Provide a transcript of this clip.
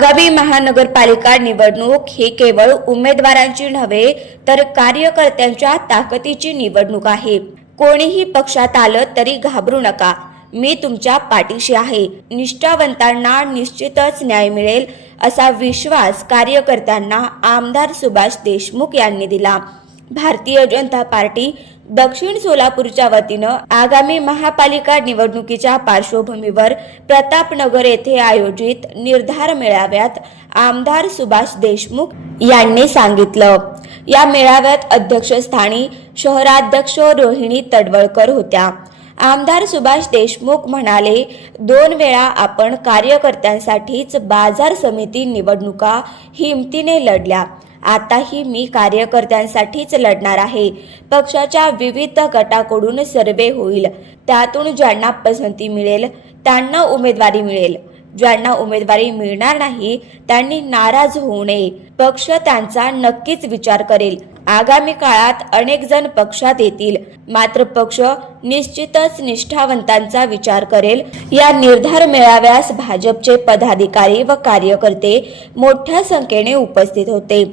आगामी महानगरपालिका निवडणूक ही केवळ उमेदवारांची नव्हे तर कार्यकर्त्यांच्या ताकदीची निवडणूक आहे। कोणीही पक्षात आलं तरी घाबरू नका, मी तुमच्या पाठीशी आहे। निष्ठावंतांना निश्चितच न्याय मिळेल असा विश्वास कार्यकर्त्यांना आमदार सुभाष देशमुख यांनी दिला। भारतीय जनता पार्टी दक्षिण सोलापूरच्या वतीनं आगामी महापालिका निवडणुकीच्या पार्श्वभूमीवर प्रतापनगर येथे आयोजित निर्धार मेळाव्यात आमदार सुभाष देशमुख यांनी सांगितलं। या मेळाव्यात अध्यक्षस्थानी शहराध्यक्ष रोहिणी तडवळकर होत्या। आमदार सुभाष देशमुख म्हणाले, 2 वेळा आपण कार्यकर्त्यांसाठीच बाजार समिती निवडणुका हिमतीने लढल्या, आताही मी कार्यकर्त्यांसाठीच लढणार आहे। पक्षाच्या विविध गटाकडून सर्वे होईल, त्यातून ज्यांना पसंती मिळेल त्यांना उमेदवारी मिळेल, ज्यांना उमेदवारी मिळणार नाही त्यांनी नाराज होऊ नये। पक्ष त्यांचा नक्कीच विचार करेल। आगामी काळात अनेक जण पक्षात येतील, मात्र पक्ष निश्चितच निष्ठावंतांचा विचार करेल। या निर्धार मेळाव्यास भाजपचे पदाधिकारी व कार्यकर्ते मोठ्या संख्येने उपस्थित होते।